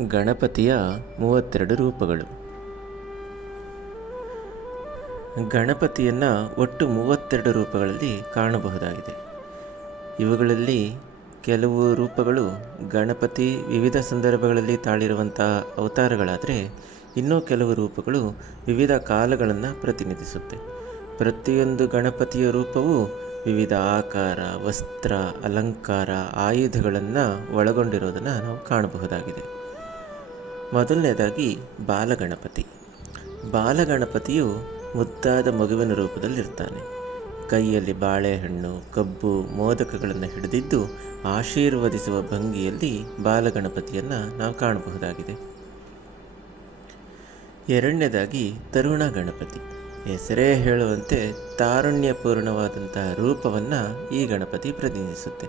ಗಣಪತಿಯ ಮೂವತ್ತೆರಡು ರೂಪಗಳು. ಗಣಪತಿಯನ್ನು ಒಟ್ಟು ಮೂವತ್ತೆರಡು ರೂಪಗಳಲ್ಲಿ ಕಾಣಬಹುದಾಗಿದೆ. ಇವುಗಳಲ್ಲಿ ಕೆಲವು ರೂಪಗಳು ಗಣಪತಿ ವಿವಿಧ ಸಂದರ್ಭಗಳಲ್ಲಿ ತಾಳಿರುವಂತಹ ಅವತಾರಗಳಾದರೆ ಇನ್ನೂ ಕೆಲವು ರೂಪಗಳು ವಿವಿಧ ಕಾಲಗಳನ್ನು ಪ್ರತಿನಿಧಿಸುತ್ತೆ. ಪ್ರತಿಯೊಂದು ಗಣಪತಿಯ ರೂಪವು ವಿವಿಧ ಆಕಾರ, ವಸ್ತ್ರ, ಅಲಂಕಾರ, ಆಯುಧಗಳನ್ನು ಒಳಗೊಂಡಿರೋದನ್ನು ನಾವು ಕಾಣಬಹುದಾಗಿದೆ. ಮೊದಲನೇದಾಗಿ ಬಾಲಗಣಪತಿ. ಬಾಲಗಣಪತಿಯು ಮುದ್ದಾದ ಮಗುವಿನ ರೂಪದಲ್ಲಿರ್ತಾನೆ. ಕೈಯಲ್ಲಿ ಬಾಳೆಹಣ್ಣು, ಕಬ್ಬು, ಮೋದಕಗಳನ್ನು ಹಿಡಿದಿದ್ದು ಆಶೀರ್ವದಿಸುವ ಭಂಗಿಯಲ್ಲಿ ಬಾಲಗಣಪತಿಯನ್ನು ನಾವು ಕಾಣಬಹುದಾಗಿದೆ. ಎರಡನೇದಾಗಿ ತರುಣ ಗಣಪತಿ. ಹೆಸರೇ ಹೇಳುವಂತೆ ತಾರುಣ್ಯಪೂರ್ಣವಾದಂತಹ ರೂಪವನ್ನು ಈ ಗಣಪತಿ ಪ್ರತಿನಿಧಿಸುತ್ತೆ.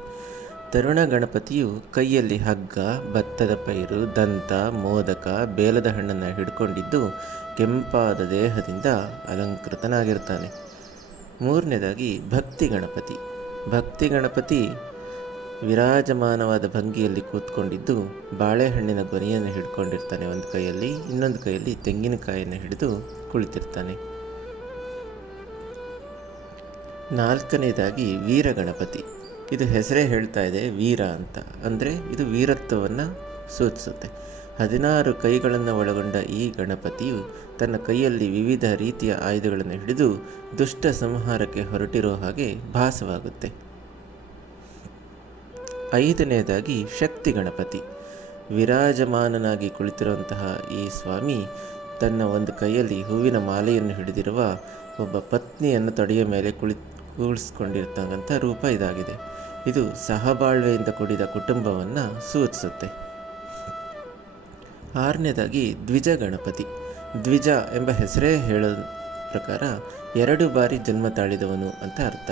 ತರುಣ ಗಣಪತಿಯು ಕೈಯಲ್ಲಿ ಹಗ್ಗ, ಭತ್ತದ ಪೈರು, ದಂತ, ಮೋದಕ, ಬೇಲದ ಹಣ್ಣನ್ನು ಹಿಡ್ಕೊಂಡಿದ್ದು ಕೆಂಪಾದ ದೇಹದಿಂದ ಅಲಂಕೃತನಾಗಿರ್ತಾನೆ. ಮೂರನೇದಾಗಿ ಭಕ್ತಿ ಗಣಪತಿ. ಭಕ್ತಿ ಗಣಪತಿ ವಿರಾಜಮಾನವಾದ ಭಂಗಿಯಲ್ಲಿ ಕೂತ್ಕೊಂಡಿದ್ದು ಬಾಳೆಹಣ್ಣಿನ ಗೊನೆಯನ್ನು ಹಿಡ್ಕೊಂಡಿರ್ತಾನೆ ಒಂದು ಕೈಯಲ್ಲಿ, ಇನ್ನೊಂದು ಕೈಯಲ್ಲಿ ತೆಂಗಿನಕಾಯಿಯನ್ನು ಹಿಡಿದು ಕುಳಿತಿರ್ತಾನೆ. ನಾಲ್ಕನೇದಾಗಿ ವೀರಗಣಪತಿ. ಇದು ಹೆಸರೇ ಹೇಳ್ತಾ ಇದೆ ವೀರ ಅಂತ. ಅಂದರೆ ಇದು ವೀರತ್ವವನ್ನು ಸೂಚಿಸುತ್ತೆ. ಹದಿನಾರು ಕೈಗಳನ್ನು ಒಳಗೊಂಡ ಈ ಗಣಪತಿಯು ತನ್ನ ಕೈಯಲ್ಲಿ ವಿವಿಧ ರೀತಿಯ ಆಯುಧಗಳನ್ನು ಹಿಡಿದು ದುಷ್ಟ ಸಂಹಾರಕ್ಕೆ ಹೊರಟಿರೋ ಹಾಗೆ ಭಾಸವಾಗುತ್ತೆ. ಐದನೆಯದಾಗಿ ಶಕ್ತಿ ಗಣಪತಿ. ವಿರಾಜಮಾನನಾಗಿ ಕುಳಿತಿರುವಂತಹ ಈ ಸ್ವಾಮಿ ತನ್ನ ಒಂದು ಕೈಯಲ್ಲಿ ಹೂವಿನ ಮಾಲೆಯನ್ನು ಹಿಡಿದಿರುವ ಒಬ್ಬ ಪತ್ನಿಯನ್ನು ತೊಡೆಯ ಮೇಲೆ ಕುಳಿ ಕೂಡಿಸ್ಕೊಂಡಿರ್ತಕ್ಕಂಥ ರೂಪ ಇದಾಗಿದೆ. ಇದು ಸಹಬಾಳ್ವೆಯಿಂದ ಕೂಡಿದ ಕುಟುಂಬವನ್ನು ಸೂಚಿಸುತ್ತೆ. ಆರನೇದಾಗಿ ದ್ವಿಜ ಗಣಪತಿ. ದ್ವಿಜ ಎಂಬ ಹೆಸರೇ ಹೇಳೋ ಪ್ರಕಾರ ಎರಡು ಬಾರಿ ಜನ್ಮ ತಾಳಿದವನು ಅಂತ ಅರ್ಥ.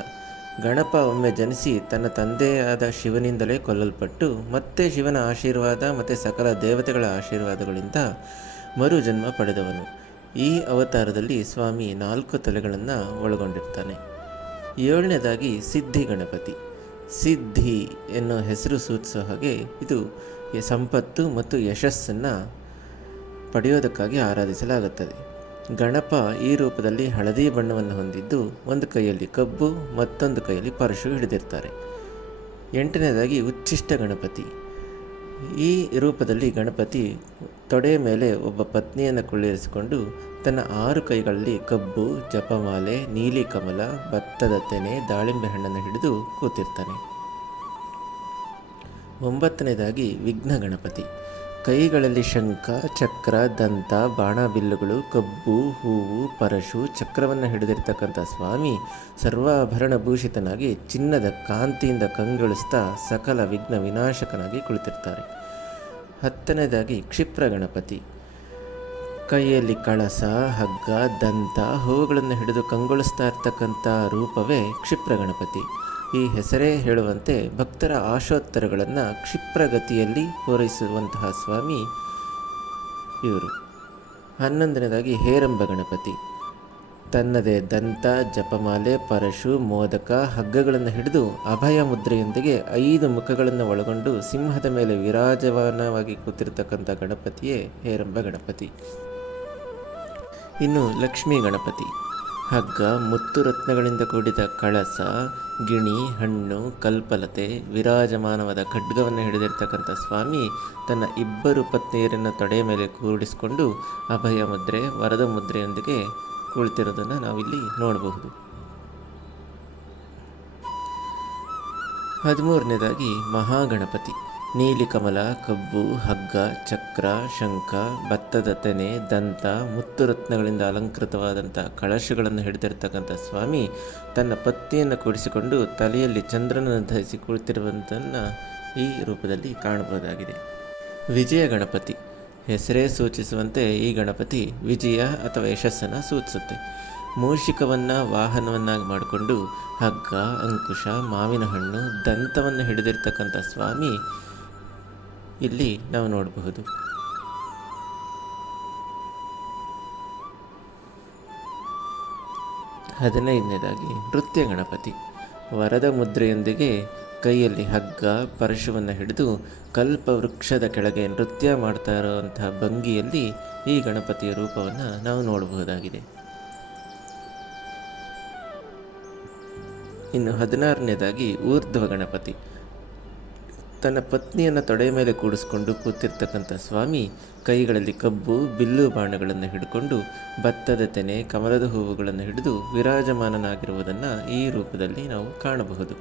ಗಣಪ ಒಮ್ಮೆ ಜನಿಸಿ ತನ್ನ ತಂದೆಯಾದ ಶಿವನಿಂದಲೇ ಕೊಲ್ಲಲ್ಪಟ್ಟು ಮತ್ತೆ ಶಿವನ ಆಶೀರ್ವಾದ ಮತ್ತು ಸಕಲ ದೇವತೆಗಳ ಆಶೀರ್ವಾದಗಳಿಂದ ಮರು ಜನ್ಮ ಪಡೆದವನು. ಈ ಅವತಾರದಲ್ಲಿ ಸ್ವಾಮಿ ನಾಲ್ಕು ತಲೆಗಳನ್ನು ಒಳಗೊಂಡಿರ್ತಾನೆ. ಏಳನೇದಾಗಿ ಸಿದ್ಧಿ ಗಣಪತಿ. ಸಿದ್ಧಿ ಎನ್ನುವ ಹೆಸರು ಸೂಚಿಸೋ ಹಾಗೆ ಇದು ಸಂಪತ್ತು ಮತ್ತು ಯಶಸ್ಸನ್ನು ಪಡೆಯೋದಕ್ಕಾಗಿ ಆರಾಧಿಸಲಾಗುತ್ತದೆ. ಗಣಪ ಈ ರೂಪದಲ್ಲಿ ಹಳದಿ ಬಣ್ಣವನ್ನು ಹೊಂದಿದ್ದು ಒಂದು ಕೈಯಲ್ಲಿ ಕಬ್ಬು ಮತ್ತೊಂದು ಕೈಯಲ್ಲಿ ಪರಶು ಹಿಡಿದಿರ್ತಾರೆ. ಎಂಟನೇದಾಗಿ ಉಚ್ಚಿಷ್ಟ ಗಣಪತಿ. ಈ ರೂಪದಲ್ಲಿ ಗಣಪತಿ ತೊಡೆಯ ಮೇಲೆ ಒಬ್ಬ ಪತ್ನಿಯನ್ನು ಕುಳ್ಳಿರಿಸಿಕೊಂಡು ತನ್ನ ಆರು ಕೈಗಳಲ್ಲಿ ಕಬ್ಬು, ಜಪಮಾಲೆ, ನೀಲಿ ಕಮಲ, ಭತ್ತದ ತೆನೆ, ದಾಳಿಂಬೆ ಹಣ್ಣನ್ನು ಹಿಡಿದು ಕೂತಿರ್ತಾನೆ. ಒಂಬತ್ತನೇದಾಗಿ ವಿಘ್ನ ಗಣಪತಿ. ಕೈಗಳಲ್ಲಿ ಶಂಖ, ಚಕ್ರ, ದಂತ ಬಾಣಬಿಲ್ಲುಗಳು ಕಬ್ಬು, ಹೂವು, ಪರಶು, ಚಕ್ರವನ್ನು ಹಿಡಿದಿರ್ತಕ್ಕಂಥ ಸ್ವಾಮಿ ಸರ್ವಾಭರಣ ಭೂಷಿತನಾಗಿ ಚಿನ್ನದ ಕಾಂತಿಯಿಂದ ಕಂಗೊಳಿಸ್ತಾ ಸಕಲ ವಿಘ್ನ ವಿನಾಶಕನಾಗಿ ಕುಳಿತಿರ್ತಾರೆ. ಹತ್ತನೇದಾಗಿ ಕ್ಷಿಪ್ರ ಗಣಪತಿ. ಕೈಯಲ್ಲಿ ಕಳಸ, ಹಗ್ಗ, ದಂತ, ಹೂವುಗಳನ್ನು ಹಿಡಿದು ಕಂಗೊಳಿಸ್ತಾ ಇರ್ತಕ್ಕಂಥ ರೂಪವೇ ಕ್ಷಿಪ್ರ ಗಣಪತಿ. ಈ ಹೆಸರೇ ಹೇಳುವಂತೆ ಭಕ್ತರ ಆಶೋತ್ತರಗಳನ್ನು ಕ್ಷಿಪ್ರಗತಿಯಲ್ಲಿ ಪೂರೈಸುವಂತಹ ಸ್ವಾಮಿ ಇವರು. ಹನ್ನೊಂದನೇದಾಗಿ ಹೇರಂಬ ಗಣಪತಿ, ತನ್ನದೇ ದಂತ, ಜಪಮಾಲೆ, ಪರಶು, ಮೋದಕ, ಹಗ್ಗಗಳನ್ನು ಹಿಡಿದು ಅಭಯ ಮುದ್ರೆಯೊಂದಿಗೆ ಐದು ಮುಖಗಳನ್ನು ಒಳಗೊಂಡು ಸಿಂಹದ ಮೇಲೆ ವಿರಾಜಮಾನವಾಗಿ ಕೂತಿರ್ತಕ್ಕಂಥ ಗಣಪತಿಯೇ ಹೇರಂಬ ಗಣಪತಿ. ಇನ್ನು ಲಕ್ಷ್ಮೀ ಗಣಪತಿ ಹಗ್ಗ ಮುತ್ತು ರತ್ನಗಳಿಂದ ಕೂಡಿದ ಕಳಸ, ಗಿಣಿ, ಹಣ್ಣು, ಕಲ್ಪಲತೆ, ವಿರಾಜಮಾನವಾದ ಖಡ್ಗವನ್ನು ಹಿಡಿದಿರ್ತಕ್ಕಂಥ ಸ್ವಾಮಿ ತನ್ನ ಇಬ್ಬರು ಪತ್ನಿಯರನ್ನು ತೊಡೆಯ ಮೇಲೆ ಕೂಡಿಸಿಕೊಂಡು ಅಭಯ ಮುದ್ರೆ, ವರದ ಮುದ್ರೆಯೊಂದಿಗೆ ಕುಳಿತಿರೋದನ್ನು ನಾವಿಲ್ಲಿ ನೋಡಬಹುದು. ಹದಿಮೂರನೇದಾಗಿ ಮಹಾಗಣಪತಿ. ನೀಲಿ ಕಮಲ, ಕಬ್ಬು, ಹಗ್ಗ, ಚಕ್ರ, ಶಂಖ, ಭತ್ತದ ತೆನೆ, ದಂತ, ಮುತ್ತು ರತ್ನಗಳಿಂದ ಅಲಂಕೃತವಾದಂಥ ಕಳಶಗಳನ್ನು ಹಿಡಿದಿರ್ತಕ್ಕಂಥ ಸ್ವಾಮಿ ತನ್ನ ಪತ್ತಿಯನ್ನು ಕೂಡಿಸಿಕೊಂಡು ತಲೆಯಲ್ಲಿ ಚಂದ್ರನನ್ನು ಧರಿಸಿ ಕುಳಿತಿರುವಂತನ್ನು ಈ ರೂಪದಲ್ಲಿ ಕಾಣಬಹುದಾಗಿದೆ. ವಿಜಯ ಗಣಪತಿ. ಹೆಸರೇ ಸೂಚಿಸುವಂತೆ ಈ ಗಣಪತಿ ವಿಜಯ ಅಥವಾ ಯಶಸ್ಸನ್ನು ಸೂಚಿಸುತ್ತೆ. ಮೂಷಿಕವನ್ನು, ವಾಹನವನ್ನಾಗಿ ಮಾಡಿಕೊಂಡು ಹಗ್ಗ, ಅಂಕುಶ, ಮಾವಿನ ಹಣ್ಣು, ದಂತವನ್ನು ಹಿಡಿದಿರ್ತಕ್ಕಂಥ ಸ್ವಾಮಿ ಇಲ್ಲಿ ನಾವು ನೋಡಬಹುದು. ಹದಿನೈದನೇದಾಗಿ ನೃತ್ಯ ಗಣಪತಿ. ವರದ ಮುದ್ರೆಯೊಂದಿಗೆ ಕೈಯಲ್ಲಿ ಹಗ್ಗ, ಪರಶುವನ್ನು ಹಿಡಿದು ಕಲ್ಪ ವೃಕ್ಷದ ಕೆಳಗೆ ನೃತ್ಯ ಮಾಡ್ತಾ ಇರುವಂತಹ ಭಂಗಿಯಲ್ಲಿ ಈ ಗಣಪತಿಯ ರೂಪವನ್ನು ನಾವು ನೋಡಬಹುದಾಗಿದೆ. ಇನ್ನು ಹದಿನಾರನೇದಾಗಿ ಊರ್ಧ್ವ ಗಣಪತಿ. ತನ್ನ ಪತ್ನಿಯನ್ನು ತೊಡೆಯ ಮೇಲೆ ಕೂಡಿಸ್ಕೊಂಡು ಕೂತಿರ್ತಕ್ಕಂಥ ಸ್ವಾಮಿ ಕೈಗಳಲ್ಲಿ ಕಬ್ಬು, ಬಿಲ್ಲು ಬಾಣಗಳನ್ನು ಹಿಡ್ಕೊಂಡು ಭತ್ತದ ತೆನೆ, ಕಮಲದ ಹೂವುಗಳನ್ನು ಹಿಡಿದು ವಿರಾಜಮಾನನಾಗಿರುವುದನ್ನು ಈ ರೂಪದಲ್ಲಿ ನಾವು ಕಾಣಬಹುದು.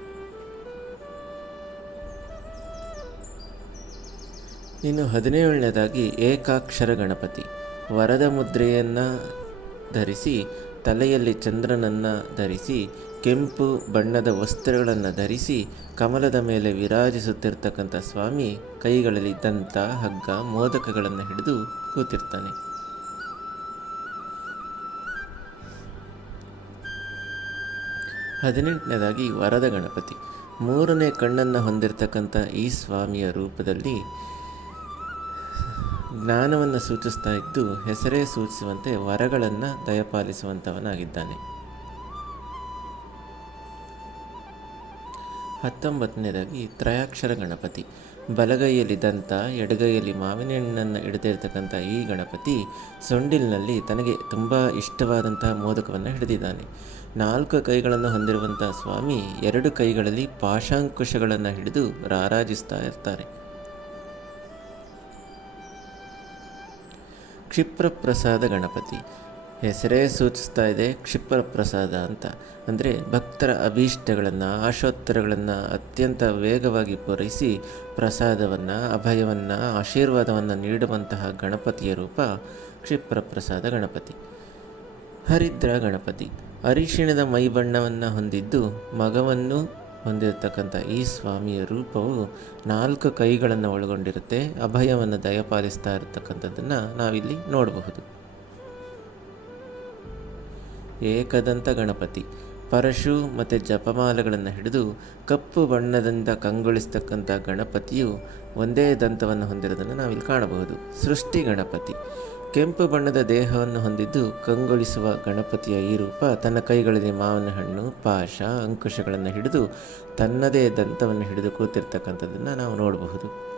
ಇನ್ನು ಹದಿನೇಳನೇದಾಗಿ ಏಕಾಕ್ಷರ ಗಣಪತಿ. ವರದ ಮುದ್ರೆಯನ್ನು ಧರಿಸಿ, ತಲೆಯಲ್ಲಿ ಚಂದ್ರನನ್ನು ಧರಿಸಿ ಕೆಂಪು ಬಣ್ಣದ ವಸ್ತ್ರಗಳನ್ನು ಧರಿಸಿ ಕಮಲದ ಮೇಲೆ ವಿರಾಜಿಸುತ್ತಿರ್ತಕ್ಕಂಥ ಸ್ವಾಮಿ ಕೈಗಳಲ್ಲಿ ದಂತ ಹಗ್ಗ ಮೋದಕಗಳನ್ನು ಹಿಡಿದು ಕೂತಿರ್ತಾನೆ. ಹದಿನೆಂಟನೇದಾಗಿ ವರದ ಗಣಪತಿ. ಮೂರನೇ ಕಣ್ಣನ್ನು ಹೊಂದಿರತಕ್ಕಂಥ ಈ ಸ್ವಾಮಿಯ ರೂಪದಲ್ಲಿ ಜ್ಞಾನವನ್ನು ಸೂಚಿಸ್ತಾ ಇದ್ದು ಹೆಸರೇ ಸೂಚಿಸುವಂತೆ ವರಗಳನ್ನು ದಯಪಾಲಿಸುವಂಥವನಾಗಿದ್ದಾನೆ ಹತ್ತೊಂಬತ್ತನೇದಾಗಿ ತ್ರಯಾಕ್ಷರ ಗಣಪತಿ. ಬಲಗೈಯಲ್ಲಿ ದಂತ ಎಡಗೈಯಲ್ಲಿ ಮಾವಿನ ಹಣ್ಣನ್ನು ಹಿಡಿದಿರ್ತಕ್ಕಂಥ ಈ ಗಣಪತಿ ಸೊಂಡಿಲಿನಲ್ಲಿ ತನಗೆ ತುಂಬ ಇಷ್ಟವಾದಂತಹ ಮೋದಕವನ್ನು ಹಿಡಿದಿದ್ದಾನೆ. ನಾಲ್ಕು ಕೈಗಳನ್ನು ಹೊಂದಿರುವಂಥ ಸ್ವಾಮಿ ಎರಡು ಕೈಗಳಲ್ಲಿ ಪಾಶಾಂಕುಶಗಳನ್ನು ಹಿಡಿದು ರಾರಾಜಿಸ್ತಾ ಇರ್ತಾರೆ. ಕ್ಷಿಪ್ರಪ್ರಸಾದ ಗಣಪತಿ. ಹೆಸರೇ ಸೂಚಿಸ್ತಾ ಇದೆ ಕ್ಷಿಪ್ರ ಪ್ರಸಾದ ಅಂತ. ಅಂದರೆ ಭಕ್ತರ ಅಭೀಷ್ಟಗಳನ್ನು, ಆಶೋತ್ತರಗಳನ್ನು ಅತ್ಯಂತ ವೇಗವಾಗಿ ಪೂರೈಸಿ ಪ್ರಸಾದವನ್ನು, ಅಭಯವನ್ನು, ಆಶೀರ್ವಾದವನ್ನು ನೀಡುವಂತಹ ಗಣಪತಿಯ ರೂಪ ಕ್ಷಿಪ್ರ ಪ್ರಸಾದ ಗಣಪತಿ. ಹರಿದ್ರ ಗಣಪತಿ. ಅರಿಶಿಣದ ಮೈಬಣ್ಣವನ್ನು ಹೊಂದಿದ್ದು ಮಗವನ್ನು ಹೊಂದಿರತಕ್ಕಂಥ ಈ ಸ್ವಾಮಿಯ ರೂಪವು ನಾಲ್ಕು ಕೈಗಳನ್ನು ಒಳಗೊಂಡಿರುತ್ತೆ. ಅಭಯವನ್ನು ದಯಪಾಲಿಸ್ತಾ ಇರತಕ್ಕಂಥದ್ದನ್ನು ನಾವಿಲ್ಲಿ ನೋಡಬಹುದು. ಏಕದಂತ ಗಣಪತಿ. ಪರಶು ಮತ್ತು ಜಪಮಾಲೆಗಳನ್ನು ಹಿಡಿದು ಕಪ್ಪು ಬಣ್ಣದಿಂದ ಕಂಗೊಳಿಸ್ತಕ್ಕಂಥ ಗಣಪತಿಯು ಒಂದೇ ದಂತವನ್ನು ಹೊಂದಿರೋದನ್ನು ನಾವಿಲ್ಲಿ ಕಾಣಬಹುದು. ಸೃಷ್ಟಿ ಗಣಪತಿ. ಕೆಂಪು ಬಣ್ಣದ ದೇಹವನ್ನು ಹೊಂದಿದ್ದು ಕಂಗೊಳಿಸುವ ಗಣಪತಿಯ ಈ ರೂಪ ತನ್ನ ಕೈಗಳಲ್ಲಿ ಮಾವಿನ ಹಣ್ಣು, ಪಾಶ, ಅಂಕುಶಗಳನ್ನು ಹಿಡಿದು ತನ್ನದೇ ದಂತವನ್ನು ಹಿಡಿದು ಕೂತಿರ್ತಕ್ಕಂಥದ್ದನ್ನು ನಾವು ನೋಡಬಹುದು.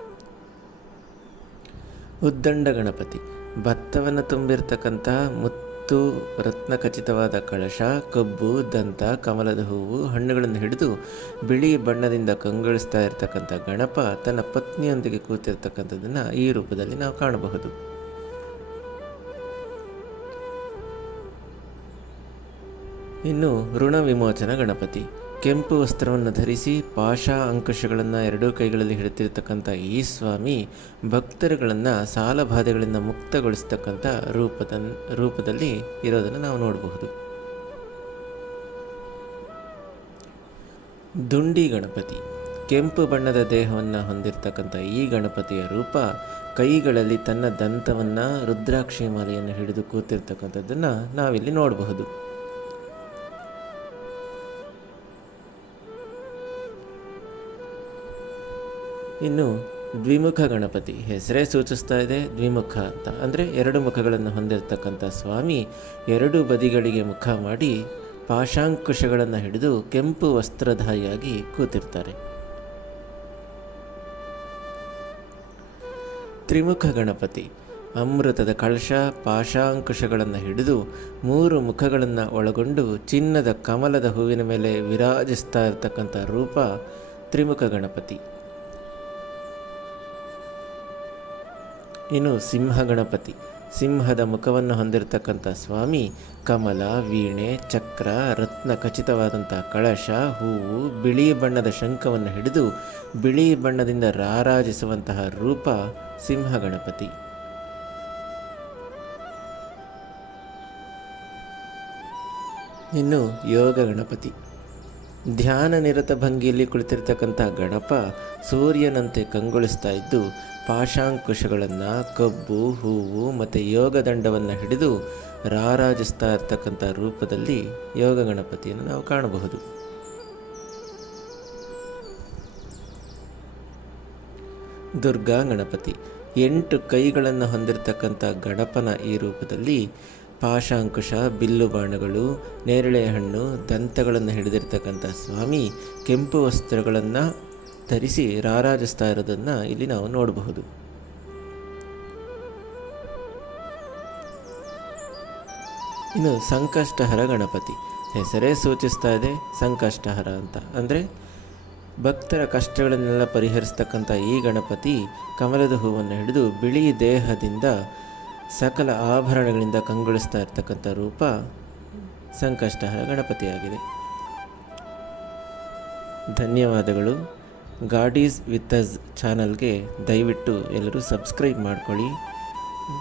ಉದ್ದಂಡ ಗಣಪತಿ. ಭತ್ತವನ್ನು ತುಂಬಿರ್ತಕ್ಕಂತಹ ಮುತ್ತು ರತ್ನ ಖಚಿತವಾದ ಕಳಶ, ಕಬ್ಬು, ದಂತ, ಕಮಲದ ಹೂವು, ಹಣ್ಣುಗಳನ್ನು ಹಿಡಿದು ಬಿಳಿ ಬಣ್ಣದಿಂದ ಕಂಗೊಳಿಸ್ತಾ ಇರತಕ್ಕಂಥ ಗಣಪ ತನ್ನ ಪತ್ನಿಯೊಂದಿಗೆ ಕೂತಿರ್ತಕ್ಕಂಥದ್ದನ್ನು ಈ ರೂಪದಲ್ಲಿ ನಾವು ಕಾಣಬಹುದು. ಇನ್ನು ಋಣ ವಿಮೋಚನ ಗಣಪತಿ. ಕೆಂಪು ವಸ್ತ್ರವನ್ನು ಧರಿಸಿ ಪಾಶ ಅಂಕುಶಗಳನ್ನು ಎರಡೂ ಕೈಗಳಲ್ಲಿ ಹಿಡಿತಿರ್ತಕ್ಕಂಥ ಈ ಸ್ವಾಮಿ ಭಕ್ತರುಗಳನ್ನು ಸಾಲಬಾಧೆಗಳಿಂದ ಮುಕ್ತಗೊಳಿಸ್ತಕ್ಕಂಥ ರೂಪದ ರೂಪದಲ್ಲಿ ಇರೋದನ್ನು ನಾವು ನೋಡಬಹುದು. ದುಂಡಿ ಗಣಪತಿ. ಕೆಂಪು ಬಣ್ಣದ ದೇಹವನ್ನು ಹೊಂದಿರತಕ್ಕಂಥ ಈ ಗಣಪತಿಯ ರೂಪ ಕೈಗಳಲ್ಲಿ ತನ್ನ ದಂತವನ್ನು ರುದ್ರಾಕ್ಷಿ ಮಾಲೆಯನ್ನು ಹಿಡಿದು ಕೂತಿರ್ತಕ್ಕಂಥದ್ದನ್ನು ನಾವಿಲ್ಲಿ ನೋಡಬಹುದು. ಇನ್ನು ದ್ವಿಮುಖ ಗಣಪತಿ. ಹೆಸರೇ ಸೂಚಿಸ್ತಾ ಇದೆ, ದ್ವಿಮುಖ ಅಂತ. ಅಂದರೆ ಎರಡು ಮುಖಗಳನ್ನು ಹೊಂದಿರತಕ್ಕಂಥ ಸ್ವಾಮಿ ಎರಡು ಬದಿಗಳಿಗೆ ಮುಖ ಮಾಡಿ ಪಾಶಾಂಕುಶಗಳನ್ನು ಹಿಡಿದು ಕೆಂಪು ವಸ್ತ್ರಧಾರಿಯಾಗಿ ಕೂತಿರ್ತಾರೆ. ತ್ರಿಮುಖ ಗಣಪತಿ. ಅಮೃತದ ಕಳಶ, ಪಾಶಾಂಕುಶಗಳನ್ನು ಹಿಡಿದು ಮೂರು ಮುಖಗಳನ್ನು ಒಳಗೊಂಡು ಚಿನ್ನದ ಕಮಲದ ಹೂವಿನ ಮೇಲೆ ವಿರಾಜಿಸ್ತಾ ಇರತಕ್ಕಂಥ ರೂಪ ತ್ರಿಮುಖ ಗಣಪತಿ. ಇನ್ನು ಸಿಂಹ ಗಣಪತಿ ಸಿಂಹದ ಮುಖವನ್ನು ಹೊಂದಿರತಕ್ಕಂಥ ಸ್ವಾಮಿ, ಕಮಲ, ವೀಣೆ, ಚಕ್ರ, ರತ್ನ ಖಚಿತವಾದಂಥ ಕಳಶ, ಹೂವು, ಬಿಳಿ ಬಣ್ಣದ ಶಂಖವನ್ನು ಹಿಡಿದು ಬಿಳಿ ಬಣ್ಣದಿಂದ ರಾರಾಜಿಸುವಂತಹ ರೂಪ ಸಿಂಹ ಗಣಪತಿ ಇನ್ನು ಯೋಗ ಗಣಪತಿ. ಧ್ಯಾನ ನಿರತ ಭಂಗಿಯಲ್ಲಿ ಕುಳಿತಿರ್ತಕ್ಕಂಥ ಗಣಪ ಸೂರ್ಯನಂತೆ ಕಂಗೊಳಿಸ್ತಾ ಇದ್ದು, ಪಾಶಾಂಕುಶಗಳನ್ನು ಕಬ್ಬು, ಹೂವು ಮತ್ತು ಯೋಗದಂಡವನ್ನು ಹಿಡಿದು ರಾರಾಜಿಸ್ತಾ ಇರ್ತಕ್ಕಂಥ ರೂಪದಲ್ಲಿ ಯೋಗ ಗಣಪತಿಯನ್ನು ನಾವು ಕಾಣಬಹುದು. ದುರ್ಗಾ ಗಣಪತಿ ಎಂಟು ಕೈಗಳನ್ನು ಹೊಂದಿರತಕ್ಕಂಥ ಗಣಪನ ಈ ರೂಪದಲ್ಲಿ ಪಾಶಾಂಕುಶ, ಬಿಲ್ಲು ಬಾಣಗಳು, ನೇರಳೆ ಹಣ್ಣು, ದಂತಗಳನ್ನು ಹಿಡಿದಿರ್ತಕ್ಕಂಥ ಸ್ವಾಮಿ ಕೆಂಪು ವಸ್ತ್ರಗಳನ್ನು ಧರಿಸಿ ರಾರಾಜಿಸ್ತಾ ಇರೋದನ್ನು ಇಲ್ಲಿ ನಾವು ನೋಡಬಹುದು. ಇನ್ನು ಸಂಕಷ್ಟಹರ ಗಣಪತಿ. ಹೆಸರೇ ಸೂಚಿಸ್ತಾ ಇದೆ ಸಂಕಷ್ಟಹರ ಅಂತ. ಅಂದರೆ ಭಕ್ತರ ಕಷ್ಟಗಳನ್ನೆಲ್ಲ ಪರಿಹರಿಸ್ತಕ್ಕಂಥ ಈ ಗಣಪತಿ ಕಮಲದ ಹೂವನ್ನು ಹಿಡಿದು ಬಿಳಿ ದೇಹದಿಂದ ಸಕಲ ಆಭರಣಗಳಿಂದ ಕಂಗೊಳಿಸ್ತಾ ಇರ್ತಕ್ಕಂಥ ರೂಪ ಸಂಕಷ್ಟಹರ ಗಣಪತಿಯಾಗಿದೆ. ಧನ್ಯವಾದಗಳು. ಗಾಡೀಸ್ ವಿತ್ ಅಸ್ ಚಾನಲ್ಗೆ ದಯವಿಟ್ಟು ಎಲ್ಲರೂ ಸಬ್ಸ್ಕ್ರೈಬ್ ಮಾಡ್ಕೊಳ್ಳಿ.